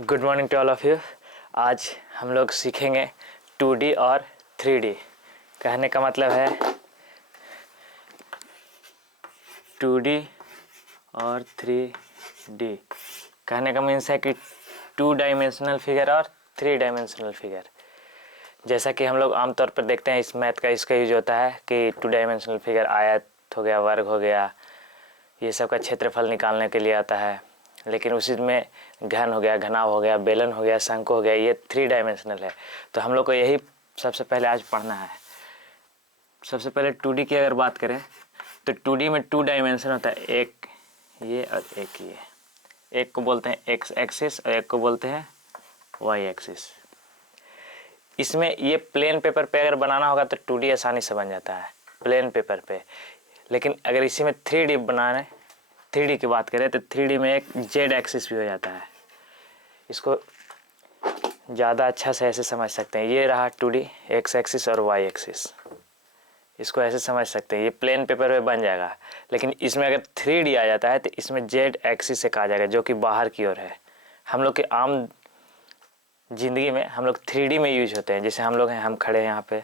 Good morning to all of you. आज हम लोग सीखेंगे 2D और 3D। कहने का मतलब है 2D और 3D। कहने का मीन्स है कि 2 डायमेंशनल फिगर और 3 डायमेंशनल फिगर। जैसा कि हम लोग आमतौर पर देखते हैं इस मैथ का इसका यूज होता है कि 2 डायमेंशनल फिगर आयत हो गया, वर्ग हो गया, ये सब का क्षेत्रफल निकालने के लिए आता है। लेकिन उसी में घन हो गया, घनाव हो गया, बेलन हो गया, शंकु हो गया, ये 3 डायमेंशनल है। तो हम लोग को यही सबसे पहले आज पढ़ना है। सबसे पहले 2D की अगर बात करें तो 2D में 2 डायमेंशन होता है, एक ये और एक ये। एक को बोलते हैं एक्स एक्सिस और एक को बोलते हैं वाई एक्सिस। इसमें ये प्लेन पेपर पे अगर बनाना होगा तो 2D आसानी से बन जाता है प्लेन पेपर पे। लेकिन अगर इसी में 3D बनाना 3D की बात करें तो 3D में एक जेड एक्सिस भी हो जाता है। इसको ज़्यादा अच्छा से ऐसे समझ सकते हैं, ये रहा 2D एक्स एक्सिस और वाई एक्सिस। इसको ऐसे समझ सकते हैं, ये प्लेन पेपर पे बन जाएगा। लेकिन इसमें अगर 3D आ जाता है तो इसमें जेड एक्सिस से कहा जाएगा, जो कि बाहर की ओर है। हम लोग के आम ज़िंदगी में हम लोग 3D में यूज होते हैं। जैसे हम लोग हैं, हम खड़े हैं यहाँ पे,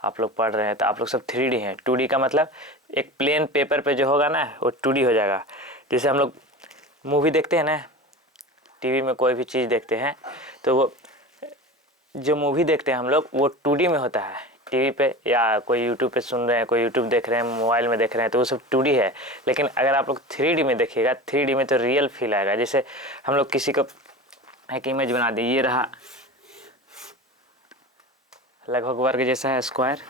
आप लोग पढ़ रहे हैं, तो आप लोग सब 3D हैं। 2D का मतलब एक प्लेन पेपर पे जो होगा ना वो 2D हो जाएगा। जैसे हम लोग मूवी देखते हैं ना, टीवी में कोई भी चीज़ देखते हैं तो वो जो मूवी देखते हैं हम लोग वो 2D में होता है टीवी पे, या कोई यूट्यूब पे सुन रहे हैं, कोई यूट्यूब देख रहे हैं, मोबाइल में देख रहे हैं, तो वो सब 2D है। लेकिन अगर आप लोग 3D में देखिएगा, 3D में तो रियल फील आएगा। जैसे हम लोग किसी को एक इमेज बना दी, ये रहा लगभग वर्ग जैसा है, स्क्वायर,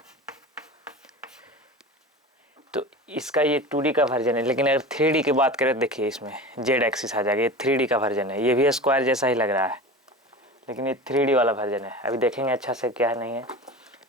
तो इसका ये 2D का वर्जन है। लेकिन अगर 3D की बात करें, देखिए इसमें जेड एक्सिस आ जाएगा, ये 3D का वर्जन है। ये भी स्क्वायर जैसा ही लग रहा है लेकिन ये 3D वाला वर्जन है। अभी देखेंगे अच्छा से क्या है नहीं है।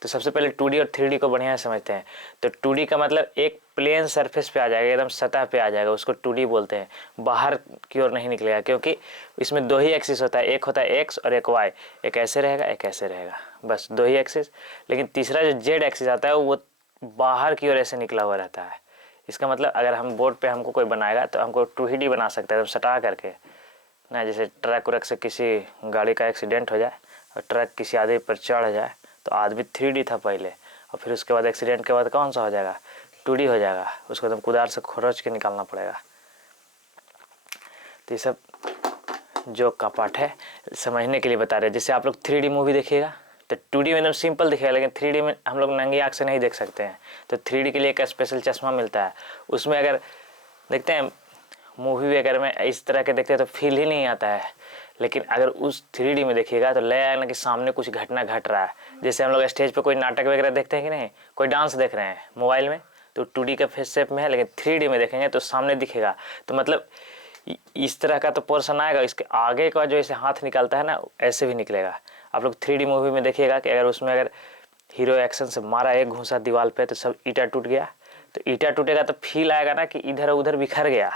तो सबसे पहले 2D और 3D को बढ़िया से समझते हैं। तो 2D का मतलब एक प्लेन सरफेस पे आ जाएगा, एकदम सतह पे आ जाएगा, उसको 2D बोलते हैं। बाहर की ओर नहीं निकलेगा, क्योंकि इसमें 2 ही एक्सिस होता है, एक होता है एक्स और एक वाई। एक ऐसे रहेगा, एक ऐसे रहेगा, बस 2 ही एक्सिस। लेकिन तीसरा जो जेड एक्सिस आता है वो बाहर की ओर ऐसे निकला हुआ रहता है। इसका मतलब अगर हम बोर्ड पे हमको कोई बनाएगा तो हमको 2D बना सकता है, तो सटा करके ना। जैसे ट्रक व्रक से किसी गाड़ी का एक्सीडेंट हो जाए और ट्रक किसी आदमी पर चढ़ जाए, तो आदमी 3D था पहले, और फिर उसके बाद एक्सीडेंट के बाद कौन सा हो जाएगा, 2D हो जाएगा। उसको एकदम कुदार से खरोच के निकालना पड़ेगा। तो ये सब जोक का पार्ट है, समझने के लिए बता रहे हैं। जैसे आप लोग 3D मूवी देखिएगा तो 2D में एकदम सिंपल दिखेगा, लेकिन 3D में हम लोग नंगी आँख से नहीं देख सकते हैं। तो 3D के लिए एक स्पेशल चश्मा मिलता है। उसमें अगर देखते हैं मूवी वगैरह में इस तरह के देखते हैं तो फील ही नहीं आता है। लेकिन अगर उस 3D में देखिएगा तो ले आएगा कि सामने कुछ घटना घट रहा है। जैसे हम लोग स्टेज पे कोई नाटक वगैरह देखते हैं कि नहीं, कोई डांस देख रहे हैं मोबाइल में, तो 2D का फेस शेप में है, लेकिन 3D में देखेंगे तो सामने दिखेगा। तो मतलब इस तरह का तो पोर्शन आएगा, इसके आगे का जो ऐसे हाथ निकलता है ना, ऐसे भी निकलेगा। आप लोग 3D मूवी में देखिएगा कि अगर उसमें अगर हीरो एक्शन से मारा एक घूंसा दीवार पे तो सब ईंटा टूट गया, तो ईंटा टूटेगा तो फील आएगा ना कि इधर उधर बिखर गया।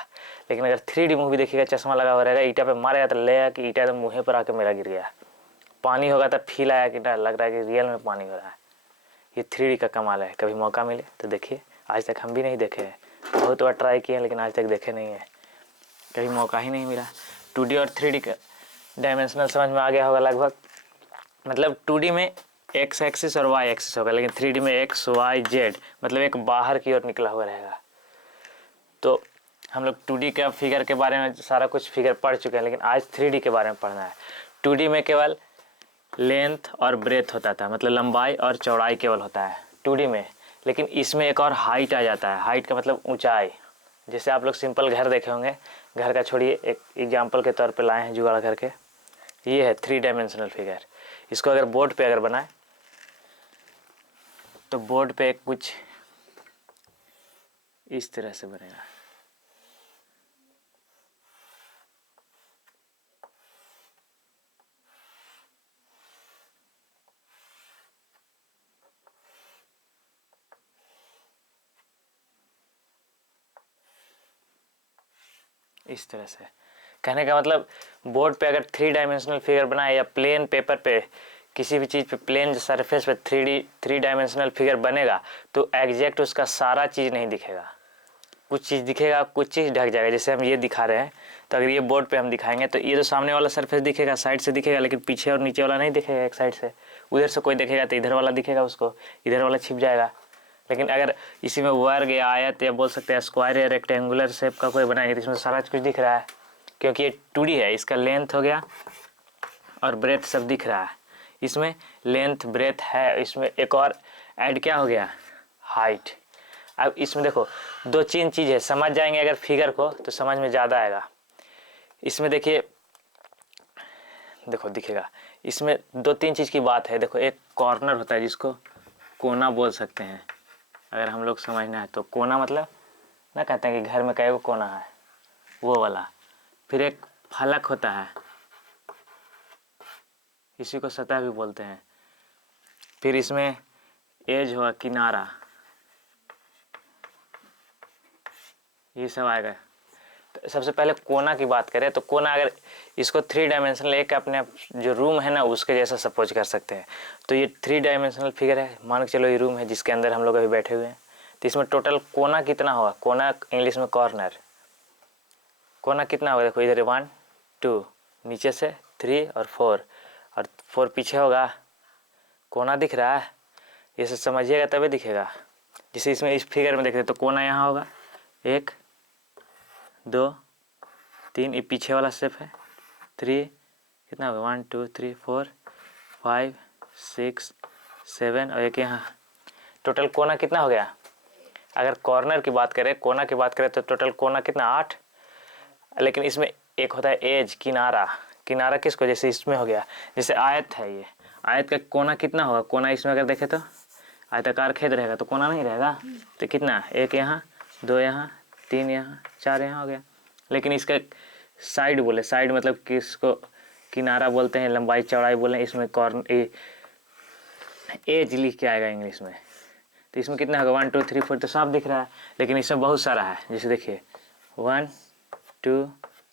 लेकिन अगर 3D मूवी देखिएगा, चश्मा लगा हुआ रहेगा, ईंटा पे मारेगा तो लगेगा कि ईंटा तो मुँह पर आके मेरा गिर गया। पानी होगा तो फील आया कि ना, लग रहा है कि रियल में पानी हो रहा है। ये 3D का कमाल है। कभी मौका मिले तो देखिए, आज तक हम भी नहीं देखे हैं, बहुत बार ट्राई किए हैं लेकिन आज तक देखे नहीं है, कभी मौका ही नहीं मिला। 2D और 3D का डायमेंशनल समझ में आ गया होगा लगभग। मतलब 2D में एक्स एक्सिस और वाई एक्सिस होगा, लेकिन 3D में एक्स वाई जेड, मतलब एक बाहर की ओर निकला हुआ रहेगा। तो हम लोग 2D का फिगर के बारे में सारा कुछ फिगर पढ़ चुके हैं, लेकिन आज 3D के बारे में पढ़ना है। 2D में केवल लेंथ और ब्रेथ होता था, मतलब लंबाई और चौड़ाई केवल होता है 2D में। लेकिन इसमें एक और हाइट आ जाता है। हाइट का मतलब ऊंचाई। जैसे आप लोग सिंपल घर देखे होंगे, घर का छोड़िए, एक एग्जाम्पल के तौर पे लाए हैं जुगाड़ करके। ये है 3 डायमेंशनल फिगर। इसको अगर बोर्ड पे अगर बनाए तो बोर्ड पे कुछ इस तरह से बनेगा। इस तरह से कहने का मतलब बोर्ड पे अगर 3 डायमेंशनल फिगर बनाए या प्लेन पेपर पे किसी भी चीज़ पे प्लेन सरफेस पे 3 डायमेंशनल फिगर बनेगा तो एग्जैक्ट उसका सारा चीज़ नहीं दिखेगा, कुछ चीज़ दिखेगा, कुछ चीज़ ढक जाएगा। जैसे हम ये दिखा रहे हैं, तो अगर ये बोर्ड पे हम दिखाएंगे तो ये तो सामने वाला सरफेस दिखेगा, साइड से दिखेगा, लेकिन पीछे और नीचे वाला नहीं दिखेगा। एक साइड से उधर से कोई देखेगा तो इधर वाला दिखेगा, उसको इधर वाला छिप जाएगा। लेकिन अगर इसी में वर्ग या आयत या बोल सकते हैं स्क्वायर या रेक्टेंगुलर शेप का कोई बनाएंगे तो इसमें सारा कुछ दिख रहा है, क्योंकि ये 2D है। इसका लेंथ हो गया और ब्रेथ सब दिख रहा है। इसमें लेंथ ब्रेथ है, इसमें एक और ऐड क्या हो गया, हाइट। अब इसमें देखो 2-3 चीज़ है, समझ जाएंगे अगर फिगर को तो समझ में ज़्यादा आएगा। इसमें देखिए, देखो दिखेगा, इसमें 2-3 चीज़ की बात है। देखो एक कॉर्नर होता है जिसको कोना बोल सकते हैं, अगर हम लोग समझना है तो। कोना मतलब ना कहते हैं कि घर में कई कोना है, वो वाला। फिर एक फलक होता है, इसी को सतह भी बोलते हैं। फिर इसमें एज हुआ, किनारा, ये सब आएगा। तो सबसे पहले कोना की बात करें तो कोना, अगर इसको 3 डायमेंशनल एक अपने जो रूम है ना उसके जैसा सपोज कर सकते हैं। तो ये 3 डायमेंशनल फिगर है, मान के चलो ये रूम है जिसके अंदर हम लोग अभी बैठे हुए हैं। तो इसमें टोटल कोना कितना होगा, कोना इंग्लिश में कॉर्नर, कोना कितना होगा, देखो इधर 1 2, नीचे से 3 और 4, और 4 पीछे होगा। कोना दिख रहा है, ये सब समझिएगा तभी दिखेगा। जैसे इसमें इस फिगर में देखते तो कोना यहाँ होगा, 1 2 3, ये पीछे वाला शेप है। 3 कितना होगा, 1 2 3 4 5 6 7, और एक यहाँ। टोटल कोना कितना हो गया। अगर कॉर्नर की बात करें, कोना की बात करें तो टोटल कोना कितना, 8। लेकिन इसमें एक होता है एज, किनारा। किनारा किसको, जैसे इसमें हो गया, जैसे आयत है, ये आयत का कोना कितना होगा। कोना इसमें अगर देखें तो आयताकार खेद रहेगा तो कोना नहीं रहेगा। तो कितना, 1 यहाँ, 2 यहाँ, 3 यहाँ, 4 यहाँ हो गया। लेकिन इसका साइड बोले, साइड मतलब किसको किनारा बोलते हैं, लंबाई चौड़ाई बोले। इसमें कॉर्नर एज लिख के आएगा इंग्लिश में। तो इसमें कितना होगा, 1 2 3 4 तो साफ दिख रहा है। लेकिन इसमें बहुत सारा है, जैसे देखिए 1 2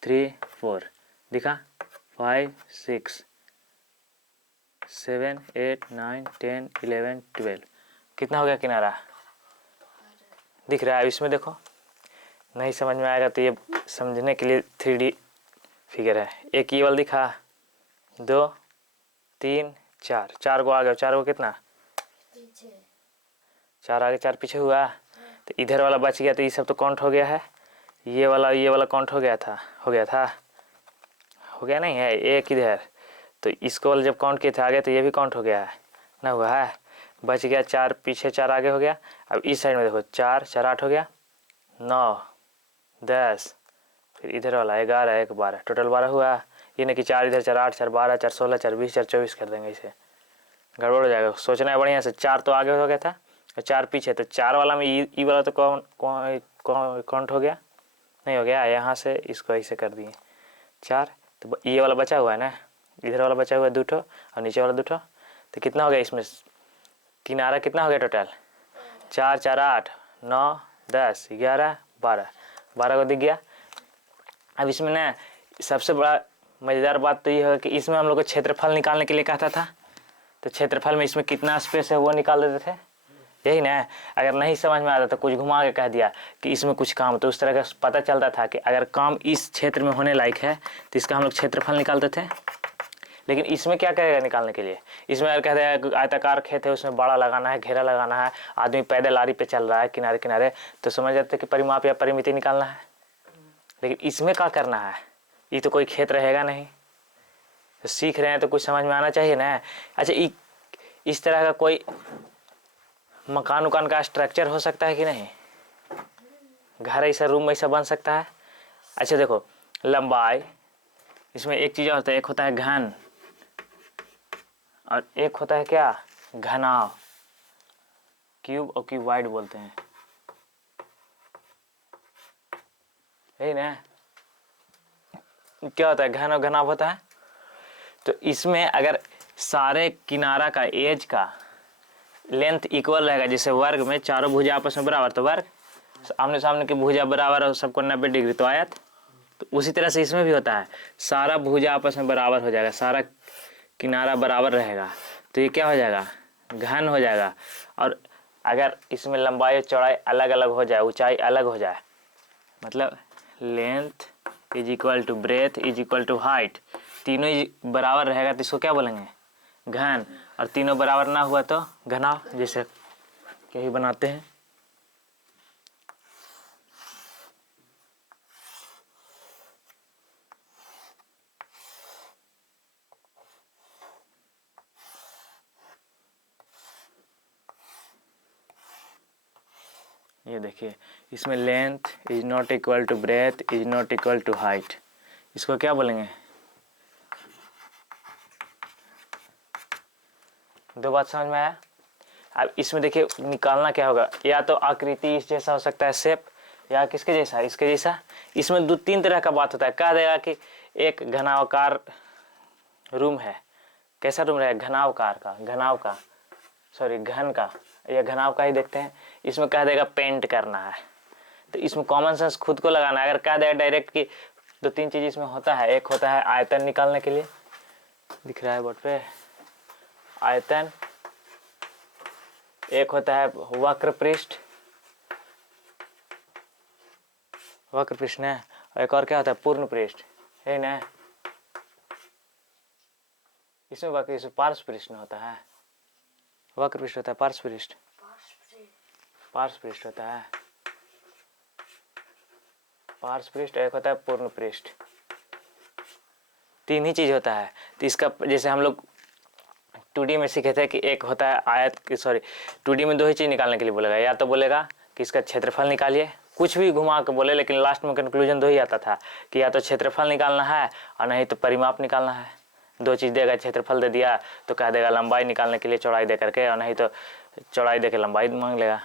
3 4 दिखा, 5 6 7 8 9 10 11 12, कितना हो गया किनारा, दिख रहा है। इसमें देखो नहीं समझ में आएगा तो ये समझने के लिए 3D फिगर है। एक ये वाला दिखा, 2 3 4, 4 को आ गया, 4 को कितना, 4 आगे 4 पीछे हुआ। तो इधर वाला बच गया, तो ये सब तो काउंट हो गया है। ये वाला काउंट हो गया था, हो गया नहीं है, एक इधर। तो इसको वाला जब काउंट किए थे आगे तो ये भी काउंट हो गया है ना, हुआ है। बच गया 4 पीछे, 4 आगे हो गया। अब इस साइड में देखो 4 4 8 हो गया, 9 10, फिर इधर वाला 11 1 12, टोटल 12 हुआ। ये नहीं कि 4 इधर 4 8 4 12 4 16 4 20 4 24 कर देंगे, इसे गड़बड़ हो जाएगा। सोचना है बढ़िया से। 4 तो आगे हो गया था और 4 पीछे, तो 4 वाला में ई वाला तो काउंट हो गया नहीं, हो गया। यहाँ से इसको ऐसे कर दिए 4, तो ये वाला बचा हुआ है ना, इधर वाला बचा हुआ है 2 ठो और नीचे वाला 2 ठो। तो कितना हो गया इसमें किनारा, कितना हो गया टोटल, 4 4 8 9 10 11 12, 12 को दिख गया। अब इसमें ना सबसे बड़ा मज़ेदार बात तो ये है कि इसमें हम लोग को क्षेत्रफल निकालने के लिए कहता था। तो क्षेत्रफल में इसमें कितना स्पेस है वो निकाल देते थे, यही ना। अगर नहीं समझ में आता तो कुछ घुमा के कह दिया कि इसमें कुछ काम, तो उस तरह का पता चलता था कि अगर काम इस क्षेत्र में होने लायक है तो इसका हम लोग क्षेत्रफल निकालते थे। लेकिन इसमें क्या करेगा निकालने के लिए, इसमें अगर कहते हैं आयताकार खेत है, उसमें बड़ा लगाना है, घेरा लगाना है, आदमी पैदल आरी पे चल रहा है किनारे किनारे, तो समझ जाते कि परिमाप या परिमिति निकालना है। लेकिन इसमें क्या करना है, ये तो कोई खेत रहेगा नहीं। तो सीख रहे हैं तो कुछ समझ में आना चाहिए ना। अच्छा, इस तरह का कोई मकान उकान का स्ट्रक्चर हो सकता है कि नहीं, घर ऐसा रूम ऐसा बन सकता है। अच्छा देखो लंबाई, इसमें एक चीज़ होता है, एक होता है घन और एक होता है क्या, घनाव। क्यूब और क्यूबाइड बोलते हैं, यही ना। क्या होता है, घन और घनाव होता है। तो इसमें अगर सारे किनारा का एज का लेंथ इक्वल रहेगा, जैसे वर्ग में चारों भुजा आपस में बराबर, तो वर्ग आमने सामने की भुजा बराबर और सबको 90 डिग्री, तो आयत। तो उसी तरह से इसमें भी होता है, सारा भुजा आपस में बराबर हो जाएगा, सारा किनारा बराबर रहेगा, तो ये क्या हो जाएगा, घन हो जाएगा। और अगर इसमें लंबाई और चौड़ाई अलग अलग हो जाए, ऊंचाई अलग हो जाए, मतलब length is equal to breadth is equal to height, तीनों ही बराबर रहेगा तो इसको क्या बोलेंगे, घन। और तीनों बराबर ना हुआ तो घनाव, जैसे यही बनाते हैं। ये देखिए, इसमें length is not equal to breadth is not equal to height, इसको क्या बोलेंगे, दो बात समझ में आया। अब इसमें देखिए निकालना क्या होगा, या तो आकृति इस जैसा हो सकता है शेप, या किसके जैसा, इसके जैसा। इसमें दो तीन तरह का बात होता है। कह देगा कि एक घनावकार रूम है, कैसा रूम रहेगा, घनावकार का, घनाव का, सॉरी घन का या घनाव का ही देखते हैं। इसमें कह देगा पेंट करना है, तो इसमें कॉमन सेंस खुद को लगाना है। अगर कह देगा डायरेक्ट कि दो तीन चीज इसमें होता है, एक होता है आयतन निकालने के लिए, दिख रहा है बोर्ड पे आयतन, एक होता है वक्र पृष्ठ, वक्र पृष्ठ है, और एक और क्या होता है पूर्ण पृष्ठ, है ना। इसमें वक्र, इसमें पार्श्व पृष्ठ होता है, वक्र पृष्ठ होता है, पार्श्व पृष्ठ, पार्श्व पृष्ठ होता है, पार्श्व पृष्ठ, एक होता है पूर्ण पृष्ठ, तीन ही चीज होता है। तो इसका जैसे हम लोग 2D में सीखे थे कि एक होता है आयत, सॉरी 2D में दो ही चीज निकालने के लिए बोलेगा, या तो बोलेगा कि इसका क्षेत्रफल निकालिए, कुछ भी घुमा के बोले, लेकिन लास्ट में कंक्लूजन दो ही आता था कि या तो क्षेत्रफल निकालना है और नहीं तो परिमाप निकालना है। दो चीज देगा, क्षेत्रफल दे दिया तो कह देगा लंबाई निकालने के लिए चौड़ाई दे करके, और नहीं तो चौड़ाई दे के लंबाई मांग लेगा।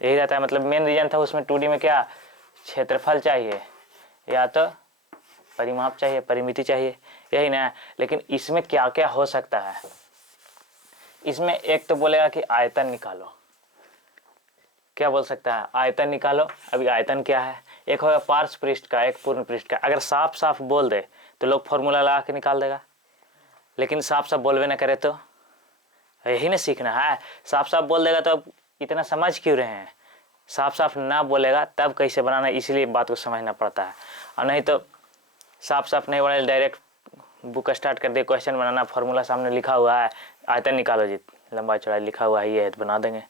यही रहता है, मतलब मेन रीजन था उसमें 2D में क्या, क्षेत्रफल चाहिए या तो परिमाप चाहिए, परिमिति चाहिए, यही ना। लेकिन इसमें क्या क्या हो सकता है, इसमें एक तो बोलेगा कि आयतन निकालो, क्या बोल सकता है, आयतन निकालो। अभी आयतन क्या है, एक होगा पार्श्व पृष्ठ का, एक पूर्ण पृष्ठ का। अगर साफ साफ बोल दे तो लोग फॉर्मूला लगा के निकाल देगा, लेकिन साफ साफ बोलवे ना करे तो, यही ना सीखना है। साफ साफ बोल देगा तो अब इतना समझ क्यों रहे हैं, साफ साफ ना बोलेगा तब कैसे बनाना, इसलिए बात को समझना पड़ता है। और नहीं तो साफ साफ नहीं बोले, डायरेक्ट बुक स्टार्ट कर दे, क्वेश्चन बनाना, फॉर्मूला सामने लिखा हुआ है, आयतन निकालो जी, लंबाई चौड़ाई लिखा हुआ है ये है, तो बना देंगे।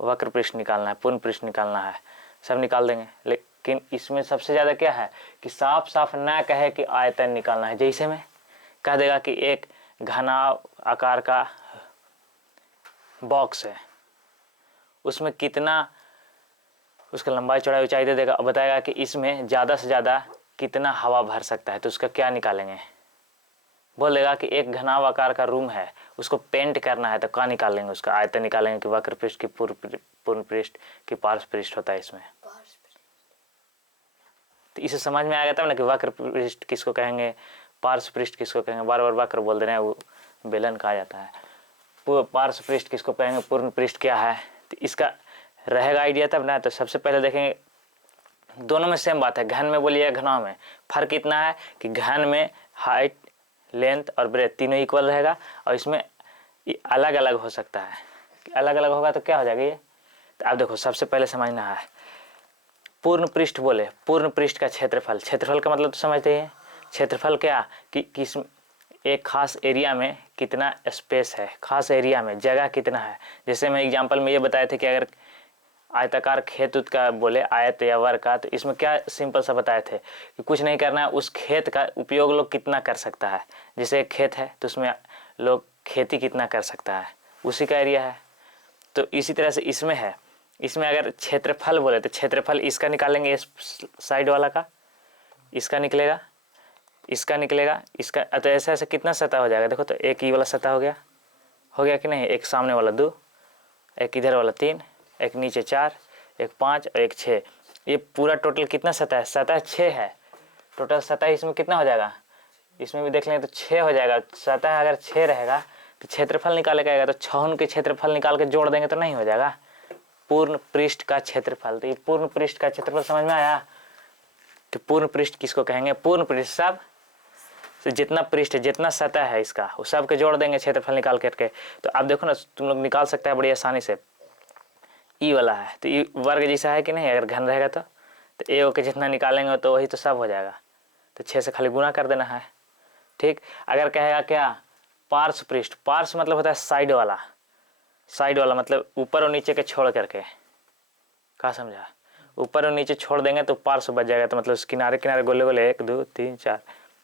वक्र पृष्ठ निकालना है, पूर्ण पृष्ठ निकालना है, सब निकाल देंगे। लेकिन इसमें सबसे ज़्यादा क्या है कि साफ साफ ना कहे कि आयतन निकालना है। जैसे में कह देगा कि एक घना आकार का बॉक्स है, उसमें कितना उसका लंबाई चौड़ाई ऊंचाई दे देगा, बताएगा कि इसमें ज़्यादा से ज़्यादा कितना हवा भर सकता है, तो उसका क्या निकालेंगे, बोलेगा कि एक घनाव आकार का रूम है, उसको पेंट करना है, तो क्या निकालेंगे, उसका आयतन निकालेंगे कि वक्र पृष्ठ की पूर्ण पृष्ठ की पार्श्व पृष्ठ होता है इसमें। तो इसे समझ में आ गया तब ना कि वक्र पृष्ठ किसको कहेंगे, पार्श्व पृष्ठ किसको कहेंगे, बार बार वक्र बोल दे रहे हैं, वो बेलन कहा जाता है। पार्श्व पृष्ठ किसको कहेंगे, पूर्ण पृष्ठ क्या है, तो इसका रहेगा आइडिया तब ना। तो सबसे पहले देखेंगे, दोनों में सेम बात है, घन में बोलिए घनाव में, फर्क इतना है कि घन में हाइट, लेंथ और ब्रेथ तीनों इक्वल रहेगा, और इसमें अलग अलग हो सकता है। अलग अलग होगा तो क्या हो जाएगा ये, तो आप देखो सबसे पहले समझना है, पूर्ण पृष्ठ बोले, पूर्ण पृष्ठ का क्षेत्रफल, क्षेत्रफल का मतलब तो समझते हैं, क्षेत्रफल क्या कि किस एक खास एरिया में कितना स्पेस है, खास एरिया में जगह कितना है। जैसे मैं एग्जांपल में ये बताए थे कि अगर आयताकार खेत उत का बोले, आयत या वर्ग का, तो इसमें क्या सिंपल सा बताए थे कि कुछ नहीं करना है, उस खेत का उपयोग लोग कितना कर सकता है। जैसे एक खेत है तो उसमें लोग खेती कितना कर सकता है, उसी का एरिया है। तो इसी तरह से इसमें है, इसमें अगर क्षेत्रफल बोले तो क्षेत्रफल इसका निकालेंगे, इस साइड वाला का, इसका निकलेगा, इसका निकलेगा, इसका, तो ऐसे ऐसे कितना सतह हो जाएगा, देखो तो एक ही वाला सतह हो गया कि नहीं, एक सामने वाला 2, एक इधर वाला 3, एक नीचे 4, एक 5 और एक 6, ये पूरा टोटल कितना सतह है, सतह 6 है। टोटल सतह इसमें कितना हो जाएगा, इसमें भी देख लें तो 6 हो जाएगा। सतह अगर 6 रहेगा तो क्षेत्रफल निकाले का आएगा, तो 6 के क्षेत्रफल निकाल के जोड़ देंगे तो नहीं हो जाएगा पूर्ण पृष्ठ का क्षेत्रफल। तो ये पूर्ण पृष्ठ का क्षेत्रफल समझ में आया कि पूर्ण पृष्ठ किसको कहेंगे, पूर्ण पृष्ठ सब तो जितना पृष्ठ, जितना सतह है इसका, वो सब के जोड़ देंगे क्षेत्रफल निकाल करके। तो आप देखो ना, तुम लोग निकाल सकते हैं बड़ी आसानी से। ई वाला है तो ई वर्ग जैसा है कि नहीं, अगर घन रहेगा तो तो ए के जितना निकालेंगे तो वही तो सब हो जाएगा। तो 6 से खाली गुना कर देना है। ठीक, अगर कहेगा क्या पार्श्व पृष्ठ, पार्श्व मतलब होता है साइड वाला, साइड वाला मतलब ऊपर और नीचे के छोड़ करके, कहा समझा, ऊपर और नीचे छोड़ देंगे तो पार्श्व बच जाएगा। तो मतलब किनारे किनारे गोले गोले 1 2 3 4।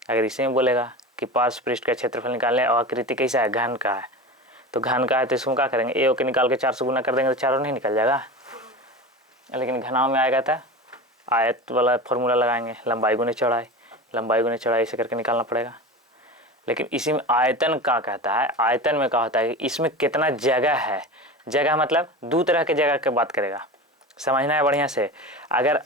अगर इसी में बोलेगा कि पार्श्व पृष्ठ का क्षेत्रफल निकालने और आकृति कैसा है, घन का है, तो घन का है तो इसमें क्या करेंगे, ए के निकाल के 4 से गुना कर देंगे तो चारों नहीं निकल जाएगा। लेकिन घनाव में आएगा था आयत वाला फॉर्मूला लगाएंगे, लंबाई गुने चौड़ाई, लंबाई गुने चौड़ाई ऐसे करके निकालना पड़ेगा। लेकिन इसी में आयतन का कहता है, आयतन में क्या होता है कि इसमें कितना जगह है, जगह मतलब 2 तरह के जगह की बात करेगा, समझना है बढ़िया से। अगर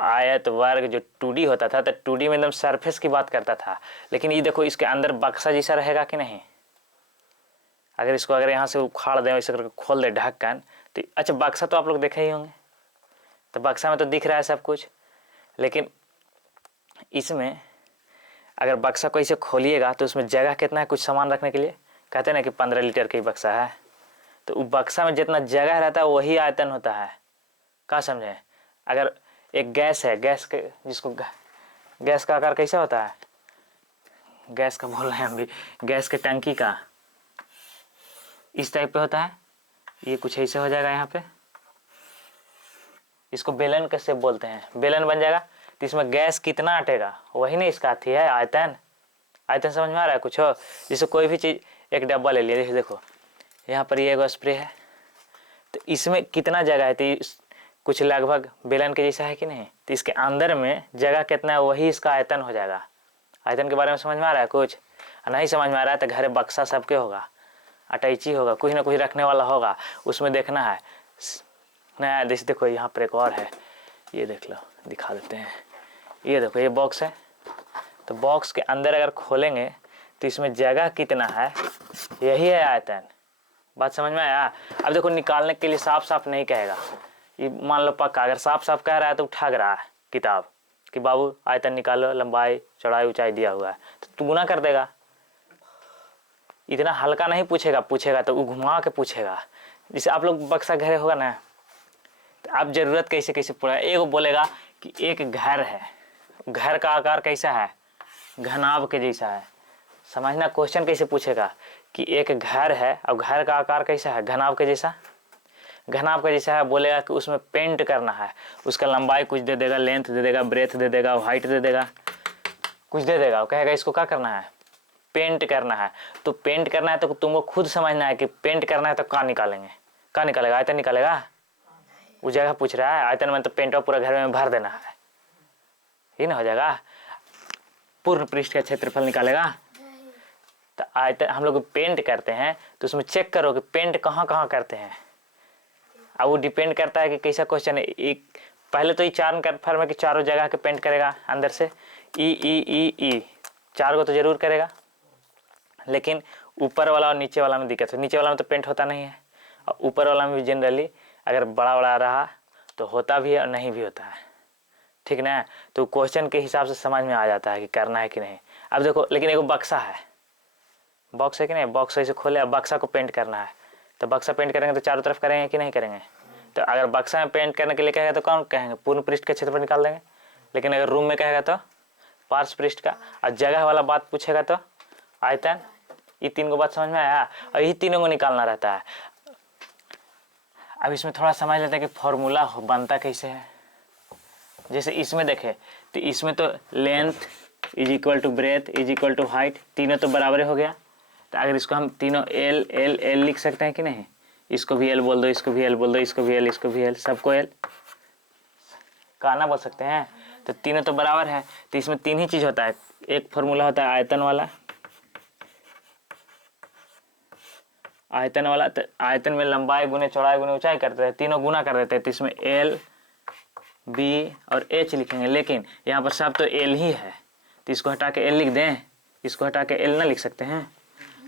आयत वर्ग जो 2D होता था तो 2D में एकदम सरफेस की बात करता था, लेकिन ये देखो इसके अंदर बक्सा जैसा रहेगा कि नहीं। अगर इसको अगर यहाँ से उखाड़ दें ऐसे करके खोल दे ढक्कन तो अच्छा बक्सा तो आप लोग देखे ही होंगे, तो बक्सा में तो दिख रहा है सब कुछ, लेकिन इसमें अगर बक्सा को ऐसे खोलिएगा तो उसमें जगह कितना है कुछ सामान रखने के लिए, कहते हैं ना कि 15 लीटर का ही बक्सा है, तो उस बक्सा में जितना जगह रहता है वही आयतन होता है, क्या समझे। अगर एक गैस है, गैस के जिसको गैस का आकार कैसा होता है, गैस का बोल रहे हैं हम भी, गैस के टंकी का इस टाइप पे होता है, ये कुछ ऐसे हो जाएगा यहाँ पे, इसको बेलन कैसे बोलते हैं, बेलन बन जाएगा। तो इसमें गैस कितना अटेगा वही नहीं इसका अथी है आयतन। आयतन समझ में आ रहा है कुछ हो, जिससे कोई भी चीज़, एक डब्बा ले लिया, देखो यहाँ पर ये एक स्प्रे है, तो इसमें कितना जगह है, तो कुछ लगभग बेलन के जैसा है कि नहीं, तो इसके अंदर में जगह कितना है वही इसका आयतन हो जाएगा। आयतन के बारे में समझ में आ रहा है कुछ, नहीं समझ में आ रहा है तो घर बक्सा सबके होगा, अटैची होगा, कुछ ना कुछ रखने वाला होगा, उसमें देखना है नया। जैसे देखो यहाँ पर एक और है, ये देख लो, दिखा देते हैं, ये देखो ये बॉक्स है, तो बॉक्स के अंदर अगर खोलेंगे तो इसमें जगह कितना है, यही है आयतन। बात समझ में आया। अब देखो निकालने के लिए साफ साफ नहीं कहेगा, ये मान लो पक्का, अगर साफ साफ कह रहा है तो ठग रहा है किताब कि बाबू आयतन निकालो, लंबाई चौड़ाई ऊंचाई दिया हुआ है, तो तू गुना कर देगा। इतना हल्का नहीं पूछेगा, पूछेगा तो वो घुमा के पूछेगा। जैसे आप लोग बक्सा घरे होगा ना, तो आप जरूरत कैसे कैसे पूरा, एक बोलेगा कि एक घर है, घर का आकार कैसा है, घनाभ के जैसा है। समझना क्वेश्चन कैसे पूछेगा कि एक घर है और घर का आकार कैसा है, घनाभ के जैसा, घनाभ का जैसा है। बोलेगा कि उसमें पेंट करना है, उसका लंबाई कुछ दे देगा, लेंथ दे देगा, ब्रेथ दे देगा, हाइट दे देगा, कुछ दे देगा, वो कहेगा इसको क्या करना है, पेंट करना है। तो पेंट करना है तो तुमको खुद समझना है कि पेंट करना है तो कहाँ निकालेंगे, कहाँ निकालेगा, आयतन निकालेगा। वो जगह पूछ रहा है, आयतन में तो पेंट पूरा घर में भर देना है, ये ना हो जाएगा। पूर्ण पृष्ठ का क्षेत्रफल निकालेगा, तो आयतन हम लोग पेंट करते हैं तो उसमें चेक करो कि पेंट कहाँ कहाँ करते हैं। अब वो डिपेंड करता है कि कैसा क्वेश्चन है। एक पहले तो ये 4 कन्फर्म है कि चारों जगह के पेंट करेगा, अंदर से ई ई ई ई 4 को तो जरूर करेगा, लेकिन ऊपर वाला और नीचे वाला में दिक्कत है। नीचे वाला में तो पेंट होता नहीं है, और ऊपर वाला में भी जनरली अगर बड़ा बड़ा रहा तो होता भी है और नहीं भी होता है, ठीक ना। तो क्वेश्चन के हिसाब से समझ में आ जाता है कि करना है कि नहीं। अब देखो, लेकिन एक बक्सा है, बॉक्स है कि नहीं, बॉक्स ऐसे खोले, अब बक्सा को पेंट करना है, तो बक्सा पेंट करेंगे तो चारों तरफ करेंगे कि नहीं करेंगे। तो अगर बक्सा में पेंट करने के लिए कहेगा तो कौन कहेंगे, पूर्ण पृष्ठ का क्षेत्रफल निकाल देंगे। लेकिन अगर रूम में कहेगा तो पार्श्व पृष्ठ का, और जगह वाला बात पूछेगा तो आयतन। ये 3 को बात समझ में आया, और यही तीनों को निकालना रहता है। अब इसमें थोड़ा समझ लेते हैं कि फॉर्मूला बनता कैसे है। जैसे इसमें देखे तो इसमें तो length is equal to breadth is equal to height, तीनों तो बराबर हो गया। तो अगर इसको हम तीनों एल एल एल लिख सकते हैं कि नहीं, इसको भी एल बोल दो, इसको भी एल बोल दो, इसको भी एल, इसको भी एल, सबको एल कहना बोल सकते हैं। तो तीनों तो बराबर है, तो इसमें 3 ही चीज़ होता है। एक फॉर्मूला होता है आयतन वाला, आयतन वाला, तो आयतन में लंबाई गुने चौड़ाई गुने ऊंचाई करते हैं, तीनों गुना कर देते हैं, तो इसमें एल बी और एच लिखेंगे। लेकिन यहाँ पर सब तो एल ही है, तो इसको हटा के एल लिख दें, इसको हटा के एल ना लिख सकते हैं,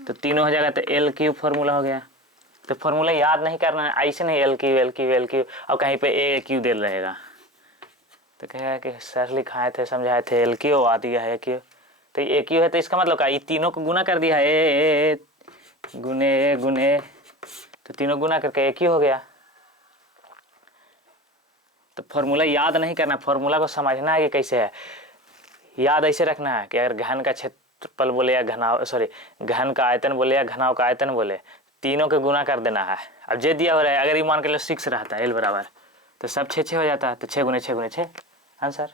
तो तीनों हो जाएगा, तो एल क्यू फॉर्मूला हो गया। तो फॉर्मूला याद नहीं करना है, ऐसे नहीं L Q L Q L Q और कहीं पे ए क्यू दे रहेगा। तो कहेगा कि सर लिखाए थे, समझाए थे, एल क्यू आ दिया है क्यू, तो ए क्यू है, तो इसका मतलब क्या, ये तीनों को गुना कर दिया है, ए गुने गुने, तो तीनों गुना करके ए क्यू हो गया। तो फॉर्मूला याद नहीं करना, फॉर्मूला को समझना है कि कैसे है। याद ऐसे रखना है कि अगर घन का क्षेत्रफल बोले या घनाव, सॉरी घन का आयतन बोले या घनाव का आयतन बोले, तीनों के गुना कर देना है। अब जे दिया हो रहा है, अगर ये मान के लो 6 रहता है एल बराबर, तो सब 6 6 हो जाता है, तो 6 गुने 6 गुने 6 आंसर।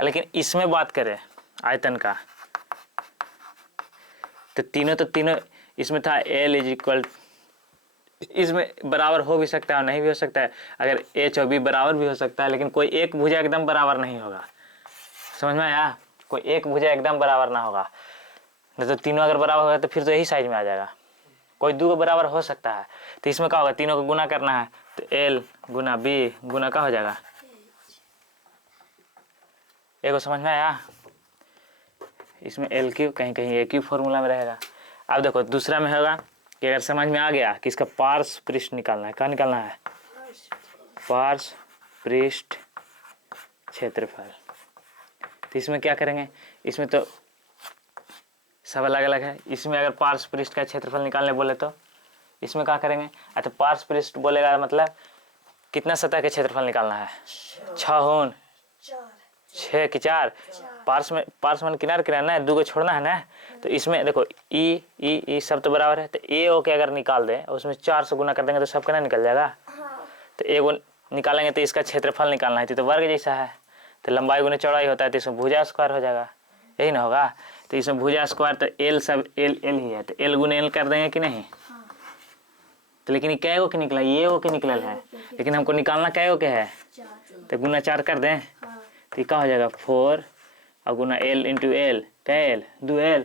लेकिन इसमें बात करें आयतन का, तो तीनों इसमें था एल इज इक्वल, इसमें बराबर हो भी सकता है और नहीं भी हो सकता है। अगर एच और बी बराबर भी हो सकता है, लेकिन कोई एक भुजा एकदम बराबर नहीं होगा। समझ में आया? कोई एक भुजा एकदम बराबर ना होगा, नहीं तो तीनों अगर बराबर होगा तो फिर तो यही साइज में आ जाएगा। कोई दो बराबर हो सकता है, तो इसमें क्या होगा, तीनों को गुना करना है, तो एल गुना बी गुना क्या हो जाएगा, एक समझ में आया? इसमें एल क्यू कहीं कहीं ए क्यू फॉर्मूला में रहेगा। अब देखो दूसरा में होगा कि अगर समझ में आ गया कि इसका पार्श्व पृष्ठ निकालना है, क्या निकालना है, पार्श्व पृष्ठ क्षेत्रफल। तो इसमें क्या करेंगे, इसमें तो सब अलग अलग है। इसमें अगर पार्श्व पृष्ठ का क्षेत्रफल निकालने बोले तो इसमें क्या करेंगे, अच्छा पार्श्व पृष्ठ बोलेगा मतलब कितना सतह के क्षेत्रफल निकालना है, 6 6 की 4, पार्श्व में किनारे किनारे ना, 2 को छोड़ना है ना। तो इसमें देखो ई सब तो बराबर है, तो ए ओ के अगर निकाल दें उसमें 4 से गुना कर देंगे तो सब का ना निकल जाएगा। तो ए को निकालेंगे तो इसका क्षेत्रफल निकालना है, तो वर्ग जैसा है, तो लंबाई गुना चौड़ाई होता है, तो इसमें भुजा स्क्वायर हो जाएगा, यही ना होगा। तो इसमें भुजा स्क्वायर, तो एल सब एल ही है, तो एल गुना एल कर देंगे कि नहीं। तो लेकिन कै गो के निकला, ये ओ के निकल है, लेकिन हमको निकालना कै गो के है, तो गुना 4 कर दें, तो क्या हो जाएगा 4 और गुना एल इंटू एल, क्या एल 2l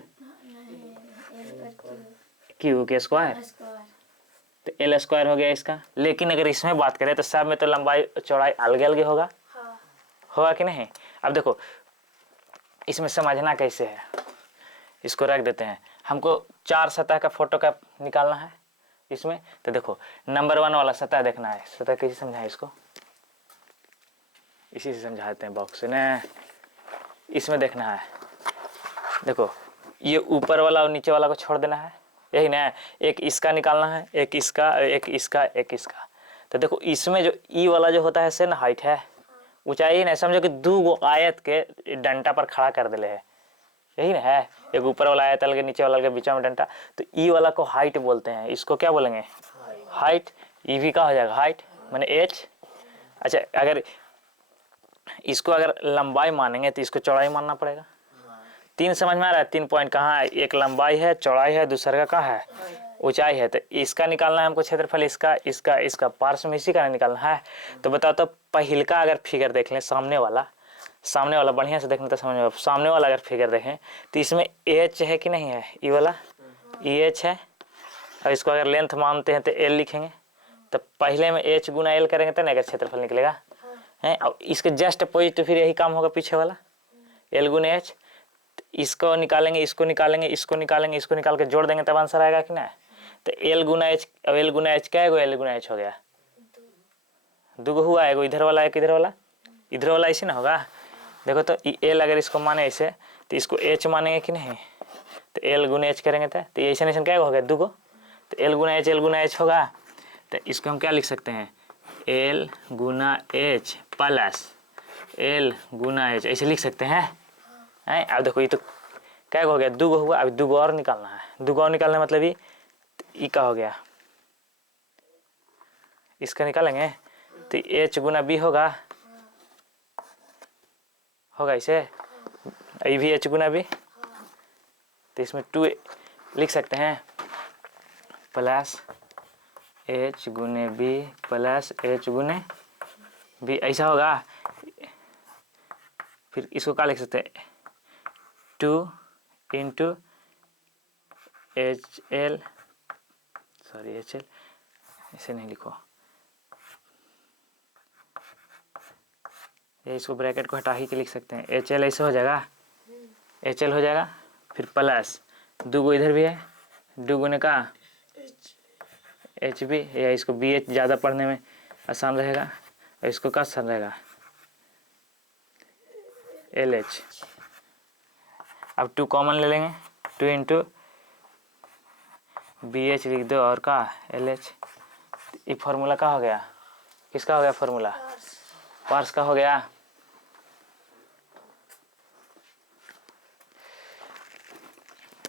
क्यू के स्क्वायर, तो एल स्क्वायर हो गया इसका। लेकिन अगर इसमें बात करें तो सब में तो लंबाई चौड़ाई अलग अलग होगा, होगा कि नहीं। अब देखो इसमें समझना कैसे है, इसको रख देते हैं। हमको 4 सतह का फोटो का निकालना है इसमें, तो देखो नंबर 1 वाला सतह देखना है। सतह कैसे समझाएं इसको, इसी से समझाते हैं बॉक्स से ना। इसमें देखना है, देखो ये ऊपर वाला और नीचे वाला को छोड़ देना है, यही ना। एक इसका निकालना है, एक इसका, एक इसका, एक इसका। तो देखो इसमें जो ई वाला जो होता है से ना हाइट है, ऊंचाई ना, समझो कि 2 आयत के डंटा पर खड़ा कर दिले है, यही ना है। एक ऊपर वाला आयत अलग, नीचे वाला के बीच में डंटा, तो ई वाला को हाइट बोलते हैं। इसको क्या बोलेंगे, हाइट। ई भी का हो जाएगा हाइट माने एच। अच्छा अगर इसको अगर लंबाई मानेंगे तो इसको चौड़ाई मानना पड़ेगा। 3 समझ में आ रहा है, 3 पॉइंट कहाँ है, एक लंबाई है, चौड़ाई है, दूसरा का कहाँ है, ऊंचाई है। तो इसका निकालना है हमको क्षेत्रफल, इसका पार्श्व में इसी का निकालना है। तो बताओ तो पहिल का अगर फिगर देख लें, सामने वाला बढ़िया से देखना तो समझ में, सामने वाला अगर फिगर देखें तो इसमें एच है कि नहीं है, ई वाला ई एच है। और इसको अगर लेंथ मानते हैं तो एल लिखेंगे, तो पहले में एच गुना एल करेंगे तो अगर क्षेत्रफल निकलेगा है। और इसके जस्ट अपोजिट तो फिर यही काम होगा पीछे वाला, एल गुना एच। इसको निकालेंगे, इसको निकालेंगे, इसको निकालेंगे, इसको निकाल के जोड़ देंगे तब आंसर आएगा कि ना। तो एल गुना एच, अब एल गुना एच क्या है, एल गुना एच हो गया 2 हुआ है, इधर वाला एक इधर वाला ऐसे ना होगा। देखो तो एल अगर इसको माने ऐसे, तो इसको एच मानेंगे कि नहीं, तो एल गुना एच करेंगे तो ऐसे नहीं क्या हो गया 2 तो एल गुना एच होगा। तो इसको हम क्या लिख सकते हैं, एल गुना एच प्लस एल गुना एच, ऐसे लिख सकते हैं। अब देखो ये तो क्या हो गया 2 हुआ, अब 2 और निकालना है। 2 और निकालना मतलब ये क्या हो गया, इसका निकालेंगे तो एच गुना बी होगा इसे, ये भी एच गुना बी, तो इसमें 2 लिख सकते हैं प्लस एच गुने बी प्लस एच गुने बी, ऐसा होगा। फिर इसको क्या लिख सकते हैं, 2 into H L, sorry H L ऐसे नहीं लिखो, ये इसको ब्रैकेट को हटा ही के लिख सकते हैं, एच एल ऐसे हो जाएगा, एच एल हो जाएगा। फिर प्लस 2 गो इधर भी है, 2 गुने का एच बी, या इसको बी एच ज़्यादा पढ़ने में आसान रहेगा, और इसको क्या आसान रहेगा एल एच। अब 2 कॉमन ले लेंगे, 2 इंटू बी एच लिख दो और का एल एच। ये फार्मूला का हो गया, किसका हो गया फार्मूला, पार्स का हो गया।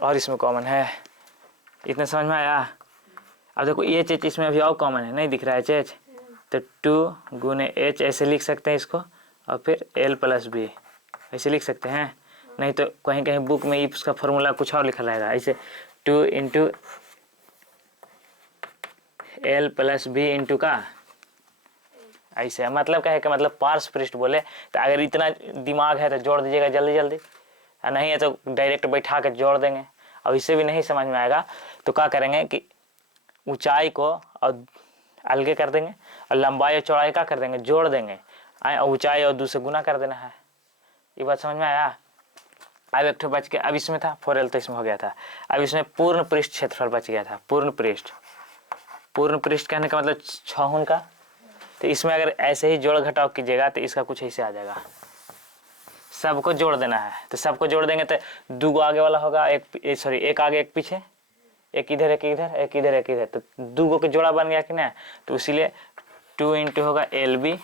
और इसमें कॉमन है, इतना समझ में आया। अब देखो एच एच इसमें अभी और कॉमन है, नहीं दिख रहा है एच एच, तो 2 गुने एच ऐसे लिख सकते हैं इसको, और फिर एल प्लस बी ऐसे लिख सकते हैं। नहीं तो कहीं कहीं बुक में इसका फॉर्मूला कुछ और लिखा रहेगा, ऐसे 2 into L plus B into का ऐसे। मतलब क्या है कि मतलब पार्श पृष्ठ बोले तो अगर इतना दिमाग है तो जोड़ दीजिएगा जल्दी जल्दी, और नहीं है तो डायरेक्ट बैठा कर जोड़ देंगे। और इससे भी नहीं समझ में आएगा तो क्या करेंगे कि ऊंचाई को और अलगे कर देंगे, और लंबाई और चौड़ाई का कर देंगे, जोड़ देंगे, और ऊंचाई और 2 से गुना कर देना है। ये बात समझ में आया। अब एक ठो बच के, अब इसमें था 4L तो इसमें हो गया था। अब इसमें पूर्ण पृष्ठ क्षेत्रफल बच गया था। पूर्ण पृष्ठ कहने का मतलब 6 का। तो इसमें अगर ऐसे ही जोड़ घटाव कीजिएगा तो इसका कुछ ऐसे आ जाएगा। सबको जोड़ देना है, तो सबको जोड़ देंगे तो 2 गो आगे वाला होगा, एक आगे एक पीछे, एक इधर एक इधर, एक इधर एक इधर, तो 2 गो का जोड़ा बन गया कि ना। तो इसीलिए 2 इंटू होगा एल बी,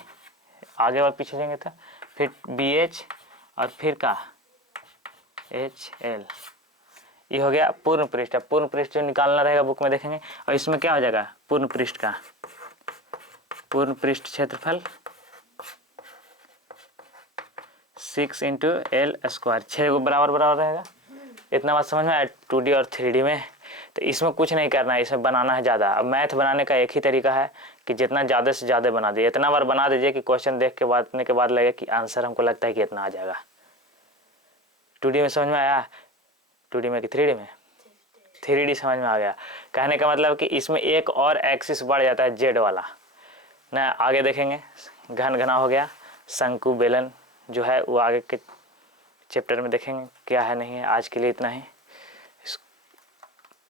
आगे वाला पीछे लेंगे तो फिर बी एच, और फिर का एच एल। ये हो गया पूर्ण पृष्ठ। पूर्ण पृष्ठ जो निकालना रहेगा बुक में देखेंगे। और इसमें क्या हो जाएगा, पूर्ण पृष्ठ का पूर्ण पृष्ठ क्षेत्रफल 6 इंटू एल स्क्वायर, 6 को बराबर बराबर रहेगा। इतना बात समझ में आया 2D और 3D में। तो इसमें कुछ नहीं करना है, इसमें बनाना है ज़्यादा। अब मैथ बनाने का एक ही तरीका है कि जितना ज़्यादा से ज़्यादा बना दीजिए, इतना बार बना दीजिए कि क्वेश्चन देख के बाद लगे कि आंसर हमको लगता है कि इतना आ जाएगा। 2D में समझ में आया, 2D में कि 3D में? 3D समझ में आ गया। कहने का मतलब कि इसमें एक और एक्सिस बढ़ जाता है जेड वाला ना। आगे देखेंगे घन घना हो गया, शंकु बेलन जो है वो आगे के चैप्टर में देखेंगे क्या है नहीं है। आज के लिए इतना ही।